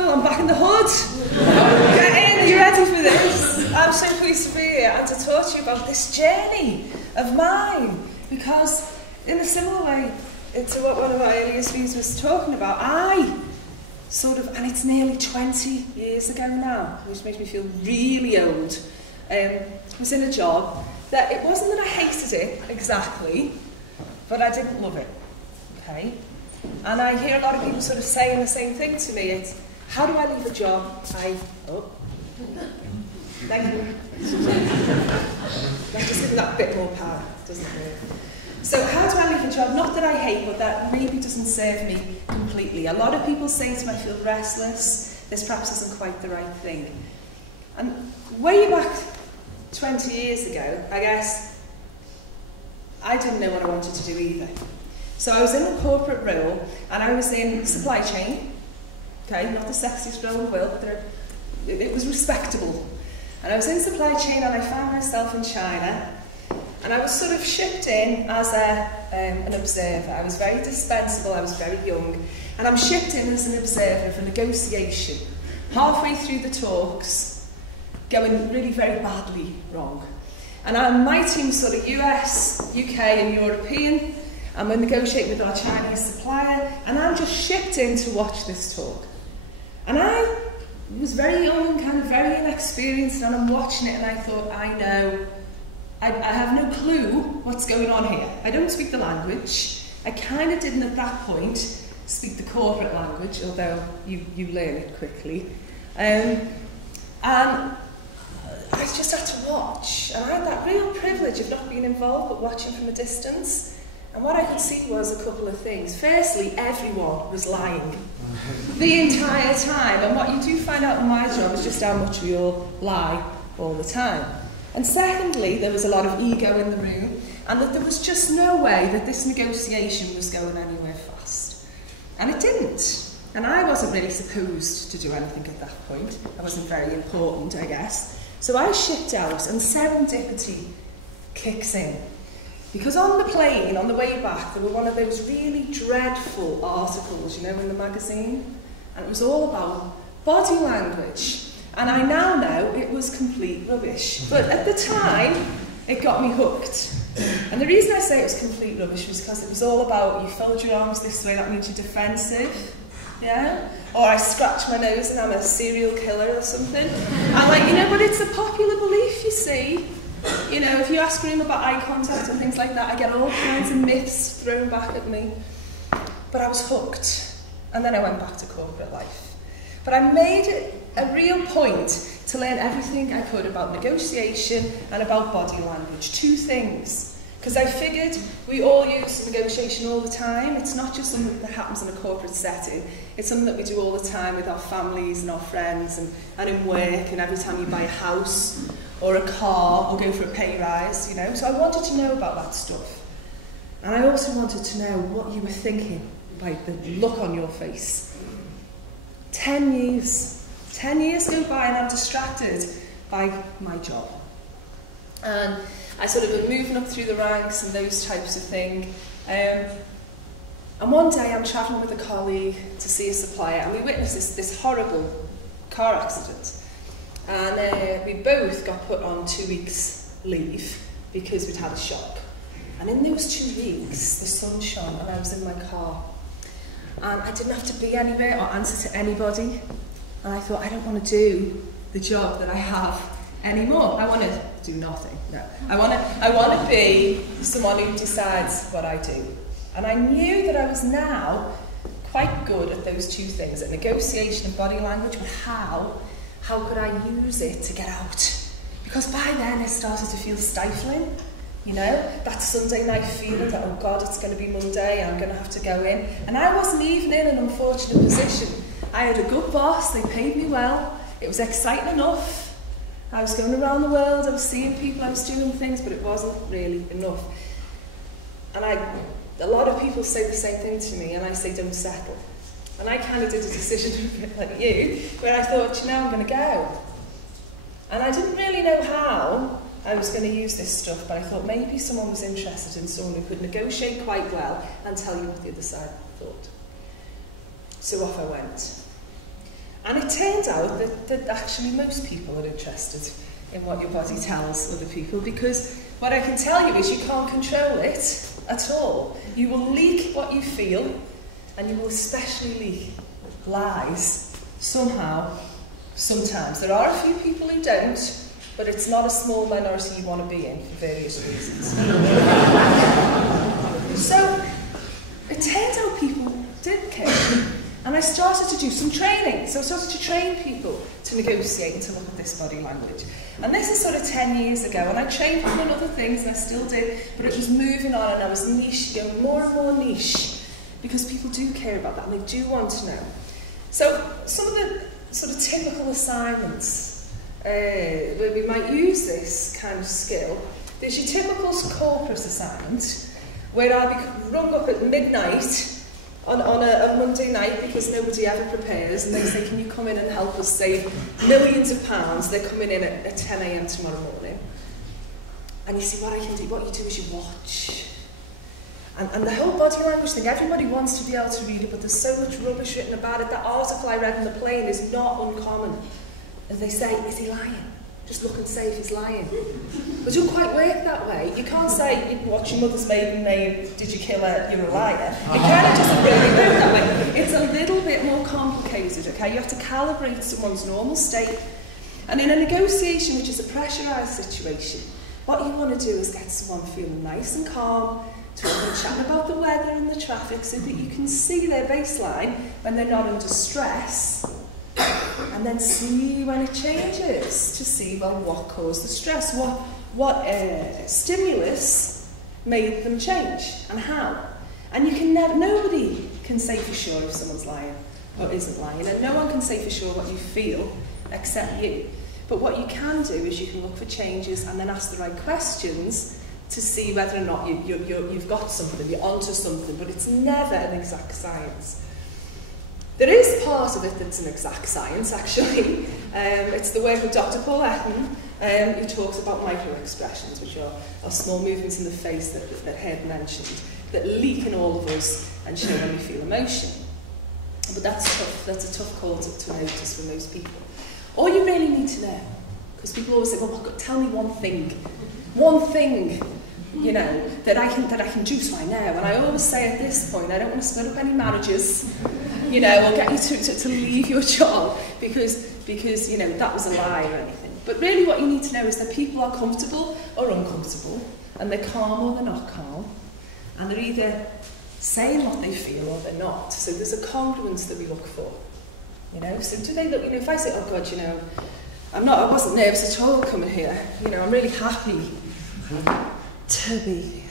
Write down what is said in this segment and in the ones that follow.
Liverpool, I'm back in the hood. Get in, are you ready for this? I'm so pleased to be here and to talk to you about this journey of mine. Because in a similar way to what one of our earlier speakers was talking about, I sort of, and it's nearly 20 years ago now, which makes me feel really old, was in a job that it wasn't that I hated it exactly, but I didn't love it, okay? And I hear a lot of people sort of saying the same thing to me. It's, how do I leave a job thank you. Let's just give that bit more power, doesn't it? So how do I leave a job, not that I hate, but that really doesn't serve me completely? A lot of people say to me, I feel restless, this perhaps isn't quite the right thing. And way back 20 years ago, I guess, I didn't know what I wanted to do either. So I was in a corporate role, and I was in supply chain, okay, not the sexiest role in the world, but it was respectable. And I was in supply chain, and I found myself in China, and I was sort of shipped in as an observer. I was very dispensable, I was very young, and I'm shipped in as an observer for negotiation. Halfway through the talks, going really very badly wrong. And my team's sort of US, UK and European, and we're negotiating with our Chinese supplier, and I'm just shipped in to watch this talk. And I was very young and kind of very inexperienced, and I'm watching it and I thought, I know, I have no clue what's going on here. I don't speak the language. I kind of didn't at that point speak the corporate language, although you learn it quickly. And I just had to watch, and I had that real privilege of not being involved but watching from a distance. And what I could see was a couple of things. Firstly, everyone was lying the entire time, and what you do find out in my job is just how much we all lie all the time. And secondly, there was a lot of ego in the room, and that there was just no way that this negotiation was going anywhere fast. And it didn't. And I wasn't really supposed to do anything at that point. I wasn't very important, I guess. So I shipped out, and serendipity kicks in. Because on the plane, on the way back, there were one of those really dreadful articles, you know, in the magazine. And it was all about body language. And I now know it was complete rubbish. But at the time, it got me hooked. And the reason I say it was complete rubbish was because it was all about, you fold your arms this way, that means you're defensive. Yeah? Or I scratch my nose and I'm a serial killer or something. I'm like, you know, but it's a popular belief, you see. You know, if you ask him about eye contact and things like that, I get all kinds of myths thrown back at me. But I was hooked. And then I went back to corporate life. But I made it a real point to learn everything I could about negotiation and about body language. Two things. Because I figured we all use negotiation all the time. It's not just something that happens in a corporate setting. It's something that we do all the time with our families and our friends and in work, and every time you buy a house or a car or go for a pay rise, you know. So I wanted to know about that stuff. And I also wanted to know what you were thinking by the look on your face. 10 years. 10 years go by and I'm distracted by my job. And I sort of been moving up through the ranks and those types of thing. And one day I'm travelling with a colleague to see a supplier, and we witnessed this horrible car accident. And we both got put on 2 weeks leave because we'd had a shock. And in those 2 weeks, the sun shone and I was in my car. And I didn't have to be anywhere or answer to anybody. And I thought, I don't want to do the job that I have anymore. I want to do nothing. No. I want to be someone who decides what I do. And I knew that I was now quite good at those two things, at negotiation and body language, but how could I use it to get out? Because by then it started to feel stifling, you know, that Sunday night feeling that, oh God, it's going to be Monday, I'm going to have to go in. And I wasn't even in an unfortunate position. I had a good boss, they paid me well, it was exciting enough. I was going around the world, I was seeing people, I was doing things, but it wasn't really enough. And a lot of people say the same thing to me, and I say, don't settle. And I kind of did a decision a bit like you, where I thought, you know, I'm going to go. And I didn't really know how I was going to use this stuff, but I thought maybe someone was interested in someone who could negotiate quite well and tell you what the other side thought. So off I went. And it turned out that actually most people are interested in what your body tells other people, because what I can tell you is you can't control it at all. You will leak what you feel, and you will especially leak lies somehow, sometimes. There are a few people who don't, but it's not a small minority you want to be in for various reasons. So it turns out people did care. And I started to do some training. So I started to train people to negotiate and to look at this body language. And this is sort of 10 years ago. And I trained people on other things, and I still did. But it was moving on, and I was niche, going more and more niche. Because people do care about that, and they do want to know. So some of the sort of typical assignments where we might use this kind of skill, there's your typical corporate assignment, where I'll be rung up at midnight on a Monday night because nobody ever prepares, and they say, can you come in and help us save millions of pounds? They're coming in at 10 a.m. tomorrow morning. And you see, what I can do, what you do is you watch. And the whole body language thing, everybody wants to be able to read it, but there's so much rubbish written about it. That article I read on the plane is not uncommon. As they say, is he lying? Just look and say if he's lying. But it doesn't quite work that way. You can't say, what's your mother's maiden name, did you kill her, you're a liar. It kind of doesn't really work that way. It's a little bit more complicated, okay? You have to calibrate someone's normal state. And in a negotiation, which is a pressurised situation, what you want to do is get someone feeling nice and calm, talking and chatting about the weather and the traffic, so that you can see their baseline when they're not under stress. And then see when it changes, to see, well, what caused the stress, what stimulus made them change, and how. And you can never, nobody can say for sure if someone's lying or isn't lying, and no one can say for sure what you feel except you. But what you can do is you can look for changes and then ask the right questions to see whether or not you've got something, you're onto something, but it's never an exact science. There is part of it that's an exact science, actually. It's the work of Dr. Paul Etten, who talks about micro-expressions, which are small movements in the face that Head mentioned, that leak in all of us and show when we feel emotion. But that's tough. That's a tough call to notice for most people. All you really need to know, because people always say, well, tell me one thing, you know, that I can do so I know. And I always say at this point, I don't want to split up any marriages, you know, or get you to leave your job because you know, that was a lie or anything. But really what you need to know is that people are comfortable or uncomfortable, and they're calm or they're not calm, and they're either saying what they feel or they're not. So there's a congruence that we look for, you know. So do they look, you know, if I say, oh God, you know, I wasn't nervous at all coming here, you know, I'm really happy to be.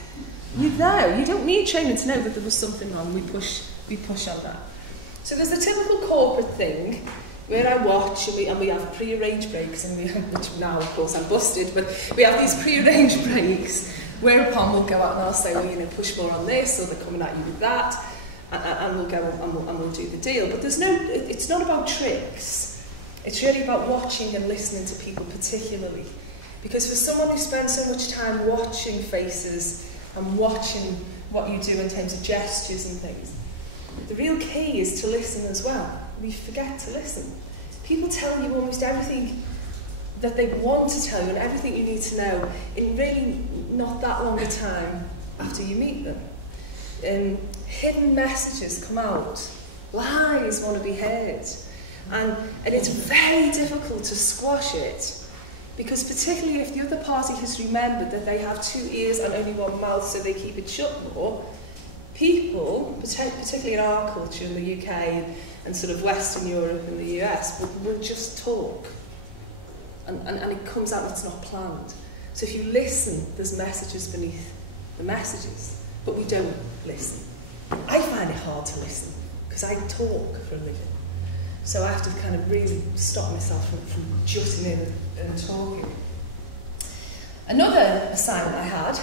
You know, you don't need training to know that there was something wrong. We push on that. So there's the typical corporate thing where I watch and we have pre-arranged breaks, and which now of course I'm busted, but we have these pre-arranged breaks whereupon we'll go out and I'll say, well, you know, push more on this, or they're coming at you with that, and we'll go and we'll do the deal. But it's not about tricks. It's really about watching and listening to people particularly. Because for someone who spends so much time watching faces and watching what you do in terms of gestures and things, the real key is to listen as well. We forget to listen. People tell you almost everything that they want to tell you and everything you need to know in really not that long a time after you meet them. Hidden messages come out. Lies want to be heard. And it's very difficult to squash it. Because particularly if the other party has remembered that they have 2 ears and only 1 mouth, so they keep it shut more, people, particularly in our culture in the UK and sort of Western Europe and the US, will just talk. And it comes out it's not planned. So if you listen, there's messages beneath the messages. But we don't listen. I find it hard to listen because I talk for a living. So I have to kind of really stop myself from jutting in and talking. Another assignment I had,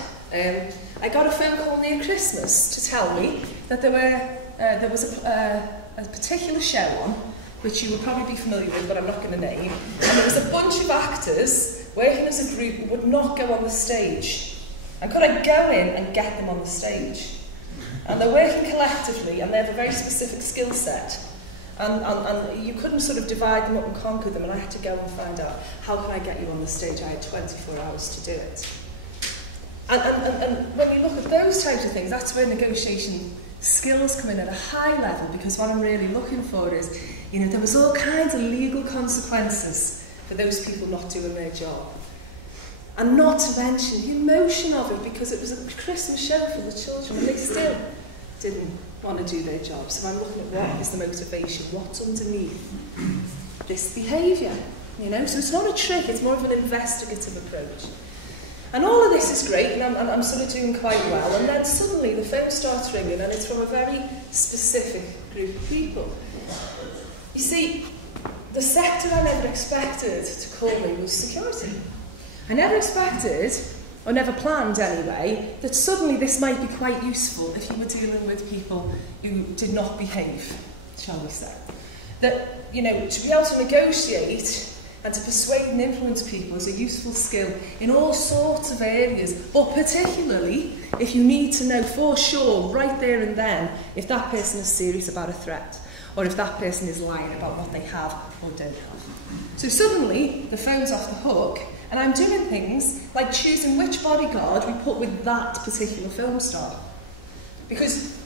I got a phone call near Christmas to tell me that there was a particular show on, which you will probably be familiar with, but I'm not going to name. And there was a bunch of actors working as a group who would not go on the stage. And could I go in and get them on the stage? And they're working collectively, and they have a very specific skill set. And you couldn't sort of divide them up and conquer them, and I had to go and find out, how can I get you on the stage? I had 24 hours to do it. And when you look at those types of things, that's where negotiation skills come in at a high level, because what I'm really looking for is, you know, there was all kinds of legal consequences for those people not doing their job. And not to mention the emotion of it, because it was a Christmas show for the children and they still didn't want to do their job. So I'm looking at what is the motivation, what's underneath this behaviour, you know. So it's not a trick, it's more of an investigative approach. And all of this is great, and I'm sort of doing quite well, and then suddenly the phone starts ringing, and it's from a very specific group of people. You see, the sector I never expected to call me was security. I never expected, or never planned anyway, that suddenly this might be quite useful if you were dealing with people who did not behave, shall we say. That, you know, to be able to negotiate and to persuade and influence people is a useful skill in all sorts of areas, but particularly if you need to know for sure, right there and then, if that person is serious about a threat, or if that person is lying about what they have or don't have. So suddenly, the phone's off the hook, and I'm doing things like choosing which bodyguard we put with that particular film star. Because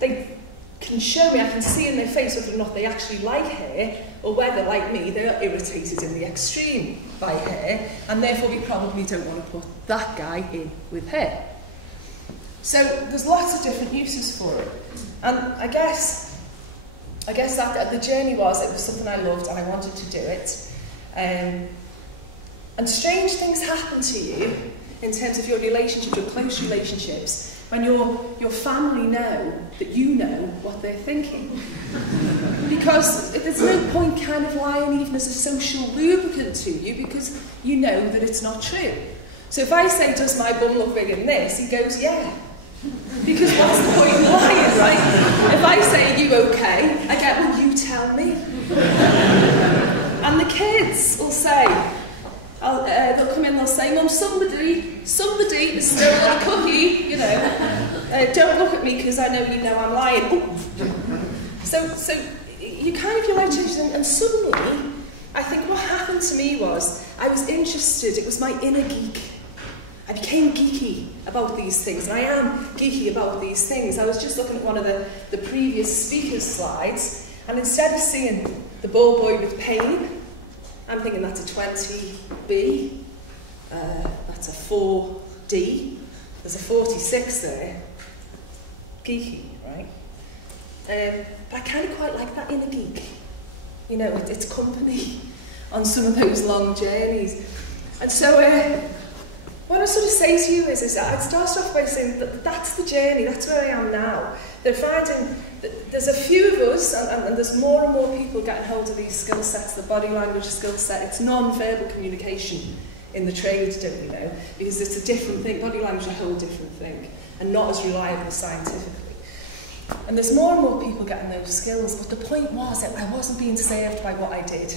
they can show me, I can see in their face whether or not they actually like her, or whether, like me, they're irritated in the extreme by her, and therefore we probably don't want to put that guy in with her. So there's lots of different uses for it. And I guess that the journey was, it was something I loved and I wanted to do it. And strange things happen to you in terms of your relationships, your close relationships, when your family know that you know what they're thinking. Because there's no point kind of lying even as a social lubricant to you, because you know that it's not true. So if I say, does my bum look big in this? He goes, yeah. Because what's the point in lying, right? If I say, are you okay? I get, well, you tell me. And the kids will say, they'll come in, they'll say, Mum, somebody has stolen a cookie, you know. Don't look at me because I know you know I'm lying. So you kind of, your life changes, and suddenly, I think what happened to me was, I was interested, it was my inner geek. I became geeky about these things, and I am geeky about these things. I was just looking at one of the previous speaker's slides, and instead of seeing the ball boy with pain, I'm thinking that's a 20B, that's a 4D, there's a 46 there. Geeky, right? But I kind of quite like that inner geek. You know, it's company on some of those long journeys. And so what I sort of say to you is that I'd start off by saying that that's the journey, that's where I am now. They're finding that there's a few of us, and there's more and more people getting hold of these skill sets, the body language skill set. It's non-verbal communication in the trade, don't you know? Because it's a different thing, body language is a whole different thing, and not as reliable scientifically. And there's more and more people getting those skills, but the point was that I wasn't being served by what I did.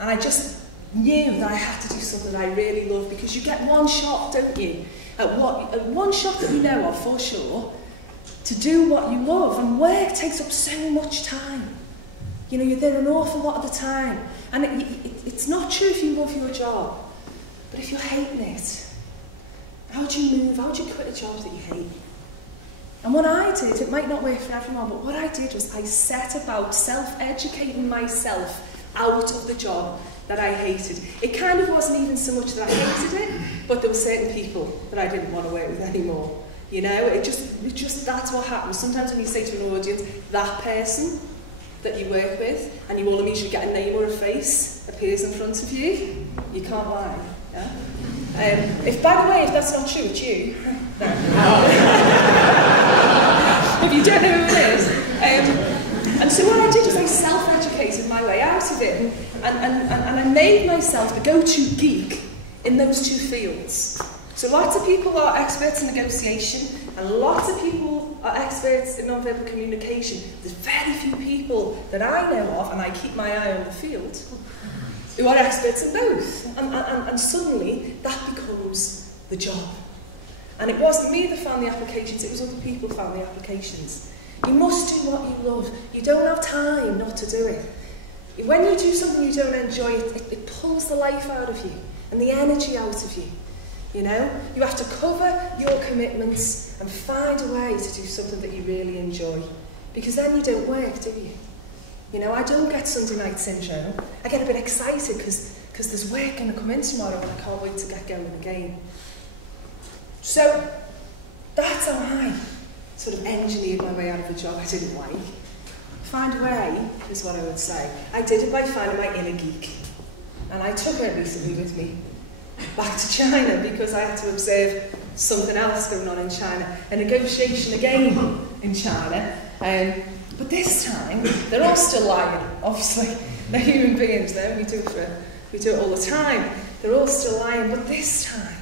And I just knew that I had to do something that I really love, because you get one shot, don't you? At one shot that you know of, for sure, to do what you love. And work takes up so much time. You know, you're there an awful lot of the time. And it's not true if you love your job, but if you're hating it, how do you move? How do you quit a job that you hate? And what I did, it might not work for everyone, but what I did was I set about self-educating myself out of the job that I hated. It kind of wasn't even so much that I hated it, but there were certain people that I didn't want to work with anymore. You know, it just that's what happens. Sometimes when you say to an audience, that person that you work with, and you all immediately get a name or a face appears in front of you, you can't lie. Yeah? If, by the way, if that's not true, it's you. No. If you don't know who it is. And so what I did was I self-educated my way out of it, and I made myself the go-to geek in those two fields. So lots of people are experts in negotiation, and lots of people are experts in non-verbal communication. There's very few people that I know of, and I keep my eye on the field, who are experts in both. And suddenly, that becomes the job. And it wasn't me that found the applications, it was other people who found the applications. You must do what you love. You don't have time not to do it. When you do something you don't enjoy, it pulls the life out of you and the energy out of you. You know, you have to cover your commitments and find a way to do something that you really enjoy. Because then you don't work, do you? You know, I don't get Sunday night syndrome. I get a bit excited because there's work going to come in tomorrow and I can't wait to get going again. So, that's how I sort of engineered my way out of a job I didn't like. Find a way is what I would say. I did it by finding my inner geek. And I took her recently with me back to China because I had to observe something else going on in China. A negotiation again in China. But this time, they're all still lying, obviously. They're human beings, though. We do it all the time. They're all still lying. But this time,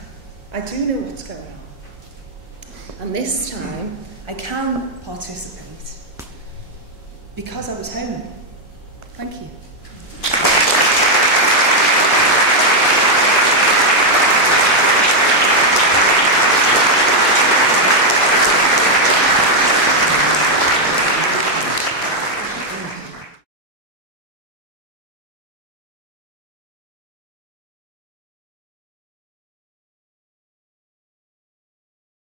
I do know what's going on. And this time, I can participate because I was home. Thank you.